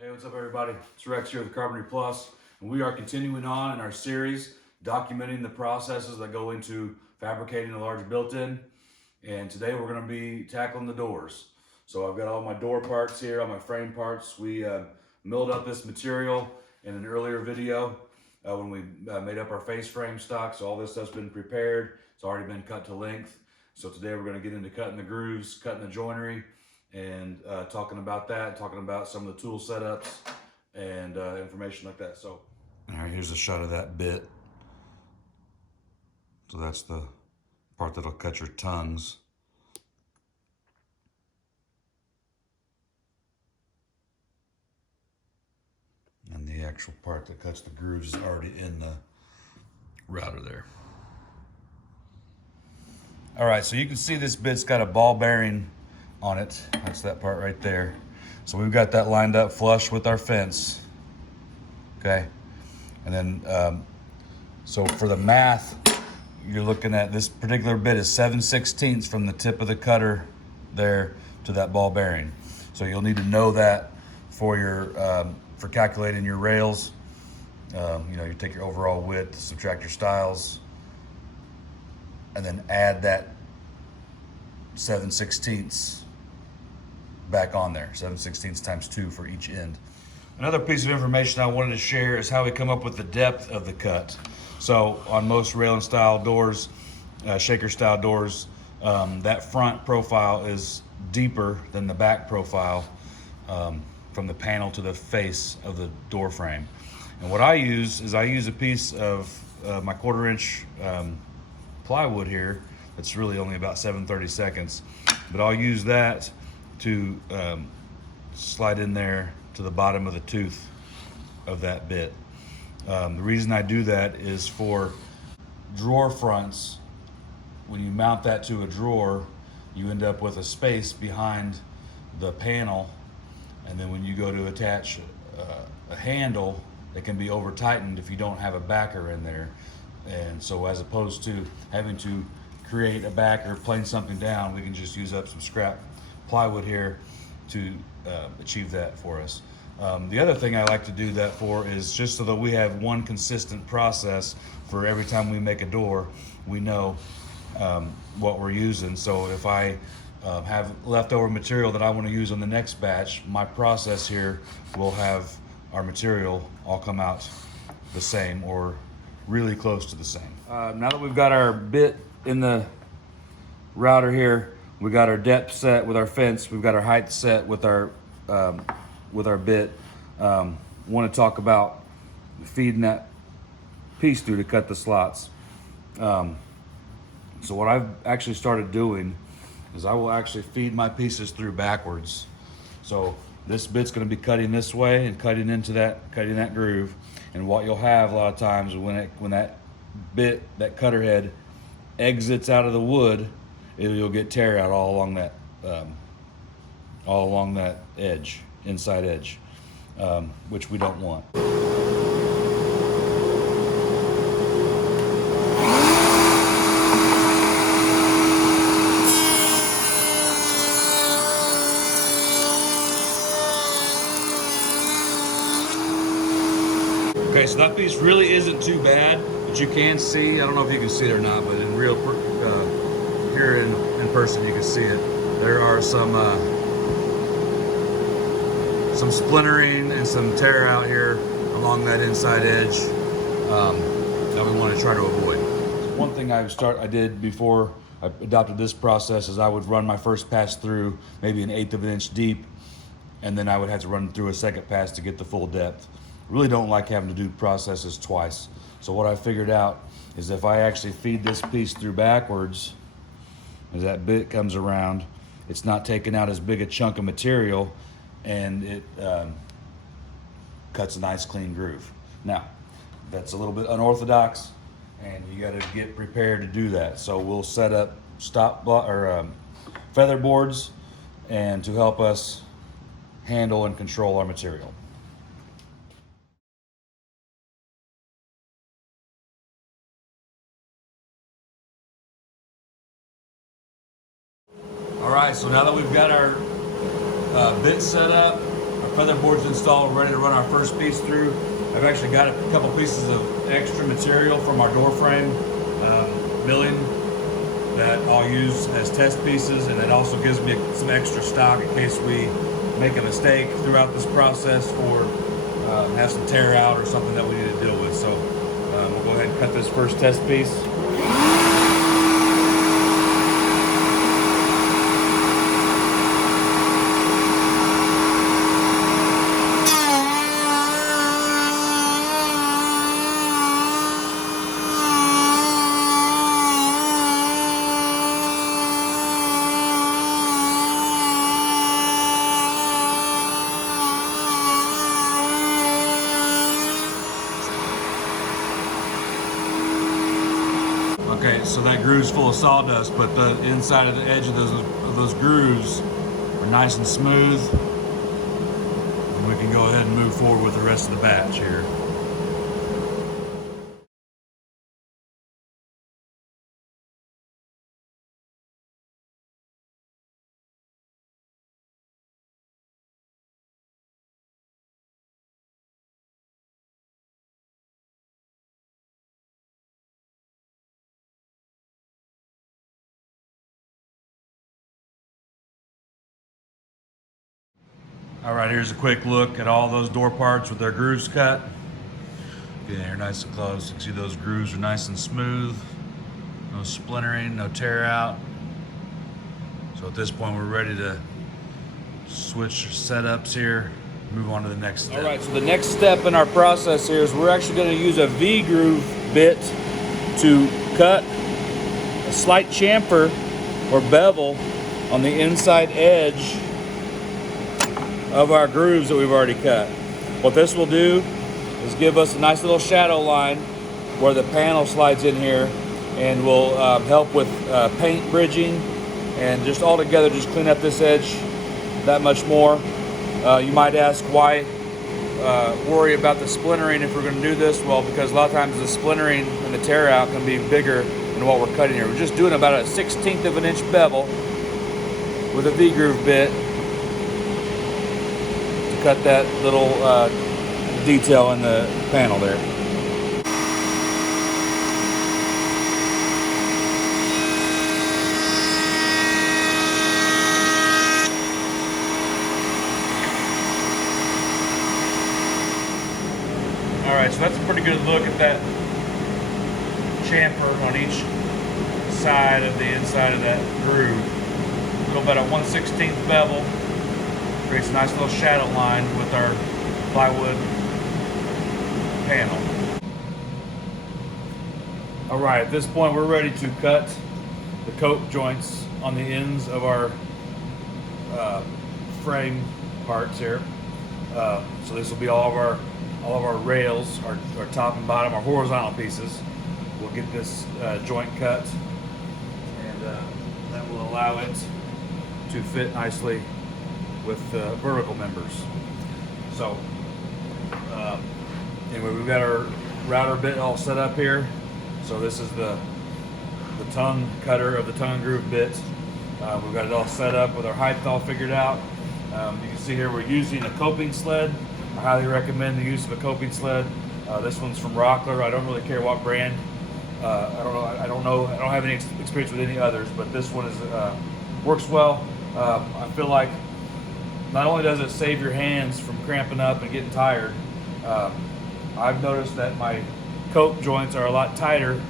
Hey, what's up everybody? It's Rex here with Carpentry Plus, and we are continuing on in our series documenting the processes that go into fabricating a large built-in. And today we're going to be tackling the doors. So I've got all my door parts here, all my frame parts. We milled up this material in an earlier video when we made up our face frame stock. So all this stuff's been prepared. It's already been cut to length. So today we're going to get into cutting the grooves, cutting the joinery, and talking about that, talking about some of the tool setups and information like that. So, all right, here's a shot of that bit. So that's the part that'll cut your tongues. And the actual part that cuts the grooves is already in the router there. All right, so you can see this bit's got a ball bearing on it. That's that part right there. So we've got that lined up flush with our fence. Okay, and then so for the math, you're looking at this particular bit is 7/16 from the tip of the cutter there to that ball bearing. So you'll need to know that for your for calculating your rails. You know, you take your overall width, subtract your stiles, and then add that 7/16 back on there. 7/16 times 2 for each end. Another piece of information I wanted to share is how we come up with the depth of the cut. So on most rail and style doors, shaker style doors, that front profile is deeper than the back profile from the panel to the face of the door frame. And what I use is a piece of my 1/4 inch plywood here. That's really only about 7/32, but I'll use that to slide in there to the bottom of the tooth of that bit. The reason I do that is for drawer fronts. When you mount that to a drawer, you end up with a space behind the panel, and then when you go to attach a handle, it can be over tightened if you don't have a backer in there. And so as opposed to having to create a backer, plane something down, we can just use up some scrap plywood here to achieve that for us. The other thing I like to do that for is just so that we have one consistent process for every time we make a door, we know what we're using. So if I have leftover material that I want to use on the next batch, my process here will have our material all come out the same or really close to the same. Now that we've got our bit in the router here, we got our depth set with our fence, we've got our height set with our bit. Want to talk about feeding that piece through to cut the slots. So what I've actually started doing is I will actually feed my pieces through backwards. So this bit's going to be cutting this way and cutting that groove. And what you'll have a lot of times when that bit, that cutter head, exits out of the wood, you'll get tear out all along that edge, inside edge, which we don't want. Okay, so that piece really isn't too bad, but you can see, I don't know if you can see it or not, but in real, here in person you can see it. There are some splintering and some tear out here along that inside edge that we want to try to avoid. One thing I did before I adopted this process is I would run my first pass through maybe 1/8 of an inch deep, and then I would have to run through a second pass to get the full depth. Really don't like having to do processes twice. So what I figured out is if I actually feed this piece through backwards, as that bit comes around, it's not taking out as big a chunk of material, and it cuts a nice clean groove. Now, that's a little bit unorthodox, and you got to get prepared to do that. So we'll set up feather boards and to help us handle and control our material. All right, so now that we've got our bit set up, our Motherboard's installed, ready to run our first piece through. I've actually got a couple pieces of extra material from our door frame milling that I'll use as test pieces, and it also gives me some extra stock in case we make a mistake throughout this process or have some tear out or something that we need to deal with. So we'll go ahead and cut this first test piece. Okay, so that groove's full of sawdust, but the inside of the edge of those grooves are nice and smooth. And we can go ahead and move forward with the rest of the batch here. All right, here's a quick look at all those door parts with their grooves cut. Get in here nice and close. You can see those grooves are nice and smooth. No splintering, no tear out. So at this point, we're ready to switch setups here, move on to the next step. All right, so the next step in our process here is we're actually going to use a V-groove bit to cut a slight chamfer or bevel on the inside edge of our grooves that we've already cut. What this will do is give us a nice little shadow line where the panel slides in here, and will help with paint bridging, and just all together just clean up this edge that much more. You might ask why worry about the splintering if we're going to do this. Well, because a lot of times the splintering and the tear out can be bigger than what we're cutting here. We're just doing about a 1/16 of an inch bevel with a V-groove bit to cut that little detail in the panel there. All right, so that's a pretty good look at that chamfer on each side of the inside of that groove. Go about a 1/16 bevel. Creates a nice little shadow line with our plywood panel. All right, at this point we're ready to cut the cope joints on the ends of our frame parts here. So this will be all of our rails, our top and bottom, our horizontal pieces. We'll get this joint cut, and that will allow it to fit nicely with vertical members. So anyway, we've got our router bit all set up here. So this is the tongue cutter of the tongue and groove bit. We've got it all set up with our height all figured out. You can see here we're using a coping sled. I highly recommend the use of a coping sled. This one's from Rockler. I don't really care what brand. I don't have any experience with any others, but this one is works well. I feel like not only does it save your hands from cramping up and getting tired, I've noticed that my cope joints are a lot tighter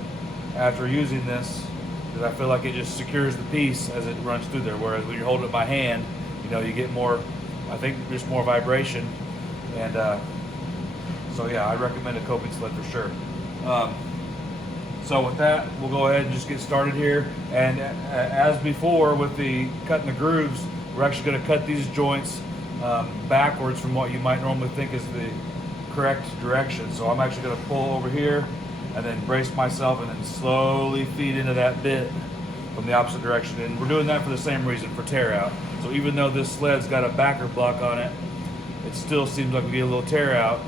after using this, because I feel like it just secures the piece as it runs through there. Whereas when you're holding it by hand, you get more, I think, just more vibration. And so yeah, I recommend a coping sled for sure. So with that, we'll go ahead and just get started here. And as before with the cutting the grooves, we're actually going to cut these joints backwards from what you might normally think is the correct direction. So I'm actually going to pull over here and then brace myself and then slowly feed into that bit from the opposite direction. And we're doing that for the same reason, for tear out. So even though this sled's got a backer block on it, it still seems like we get a little tear out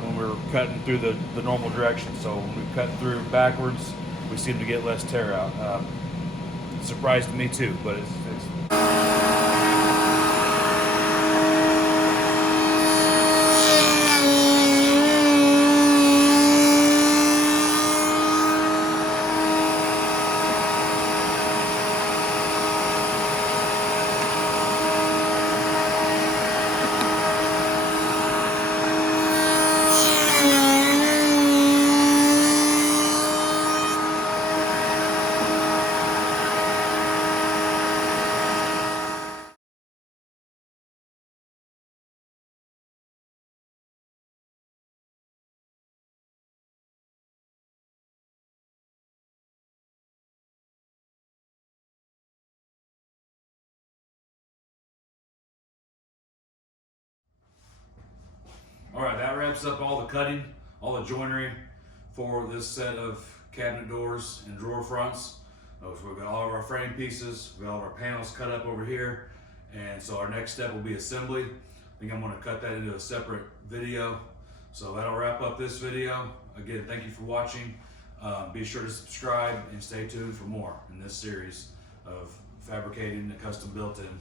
when we're cutting through the normal direction. So when we cut through backwards, we seem to get less tear out. It surprised me too, but it's All right, that wraps up all the cutting, all the joinery for this set of cabinet doors and drawer fronts. So we've got all of our frame pieces, we've got all of our panels cut up over here. And so our next step will be assembly. I think I'm gonna cut that into a separate video. So that'll wrap up this video. Again, thank you for watching. Be sure to subscribe and stay tuned for more in this series of fabricating a custom built-in